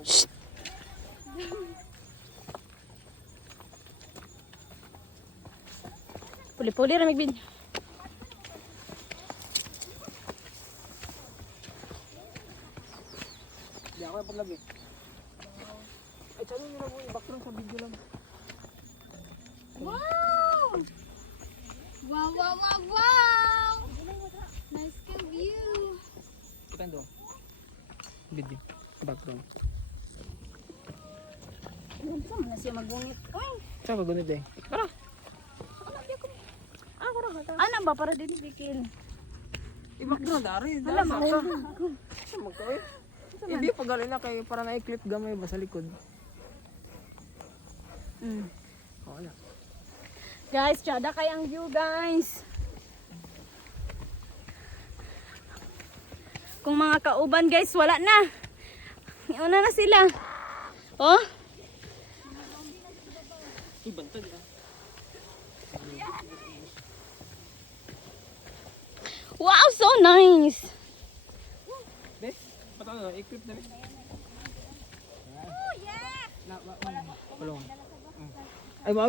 Shh! Puli-puli ramig bin. Hindi ako yung paglagi. Ay, sabi nila mo, i-background sa video lang. Wow! Wow, wow, wow, wow! Nice view. Kita doon. Video. Background. Saan na siya magunit? Ay! Saan ka gunit eh? Tara! Ano ba para din bikin? I-background, Ari. Wala mo. Saan mo ko eh? Hindi, pag na kay para na-clip gamay ba sa likod? Oo na. Guys, tsada kay ang view, guys. Kung mga kauban, guys, wala na. Iuna na sila. Oh? Ibantag ah. Wow, so nice. Bes, patawag na, i-clip na bes. Oh, yeah! Ay, wag.